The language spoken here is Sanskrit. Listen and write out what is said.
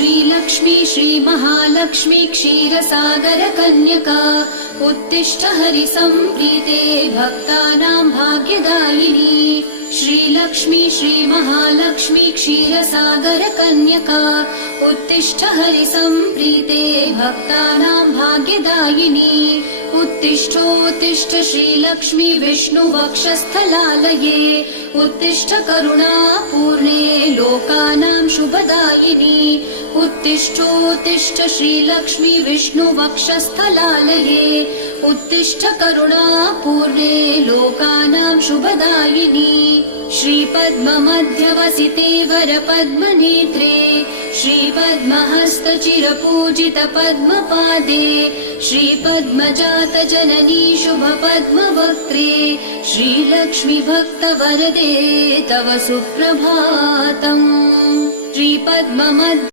श्रीलक्ष्मी श्रीमहालक्ष्मी क्षीरसागर कन्यका उत्तिष्ठ हरिसम्प्रीते भक्तानां भाग्यदायिनी। श्रीलक्ष्मी श्रीमहालक्ष्मी क्षीरसागर कन्यका उत्तिष्ठ हरिसम्प्रीते भक्तानां भाग्यदायिनी। उत्तिष्ठोत्तिष्ठ श्रीलक्ष्मी विष्णुवक्षस्थलालये उत्तिष्ठ करुणापूर्णे लोकानां शुभदायिनी। उत्तिष्ठोत्तिष्ठ श्रीलक्ष्मी विष्णुवक्षस्थलालये उत्तिष्ठ करुणापूर्णे लोकानां शुभदायिनी। श्रीपद्ममध्यवसिते वरपद्मनेत्रे श्रीपद्महस्तचिरपूजित पद्मपादे श्रीपद्मजातजननी शुभपद्मवक्त्रे श्रीलक्ष्मी भक्तवरदे तव सुप्रभातम्। श्रीपद्ममध्य